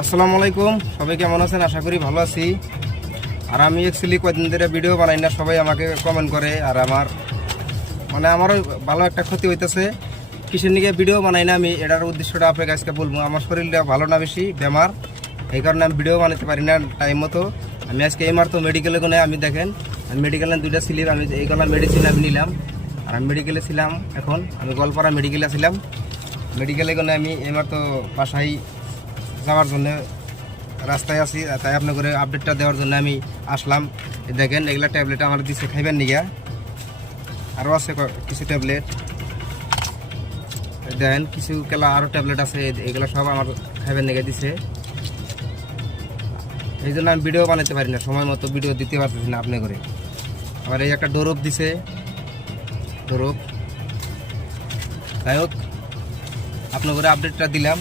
আসসালামু আলাইকুম, সবাই কেমন আছেন? আশা করি ভালো আছি। আর আমি অ্যাকচুয়ালি কয়েকদিন ধরে ভিডিও বানাই না, সবাই আমাকে কমেন্ট করে। আর আমারও ভালো একটা ক্ষতি হইতেছে। কিসের নিয়ে ভিডিও বানাই না আমি, এটার উদ্দেশ্যটা আপনাকে আজকে বলবো। আমার শরীরটা ভালো না, বেশি বেমার, এই কারণে আমি ভিডিও বানাতে পারি না টাইম মতো। আমি আজকে এই মাত্র মেডিকেলে কোনে আমি দেখেন, আমি মেডিকেলে 2টা স্লিপ, আমি এইগুলো মেডিসিন আমি নিলাম। আর আমি মেডিকেলে ছিলাম, এখন আমি গোয়ালপাড়া মেডিকেলে ছিলাম। মেডিকেলে কোনে আমি এই মাত্র বাসায় যাওয়ার জন্য রাস্তায় আছি, তাই আপনার করে আপডেটটা দেওয়ার জন্য আমি আসলাম। দেখেন এগুলা ট্যাবলেট আমার দিচ্ছে, খাইবেন নিগা। আরও আছে কিছু ট্যাবলেট, দেখেন কিছু কেলা আরও ট্যাবলেট আছে, এগুলো সব আমার খাইবেন নিগা দিছে। এই জন্য আমি ভিডিও বানাতে পারি না, সময় মতো ভিডিও দিতে পারতেছি না আপনি করে। আবার এই একটা ডোরপ দিছে, ডোরপ। যাই হোক, আপনার করে আপডেটটা দিলাম।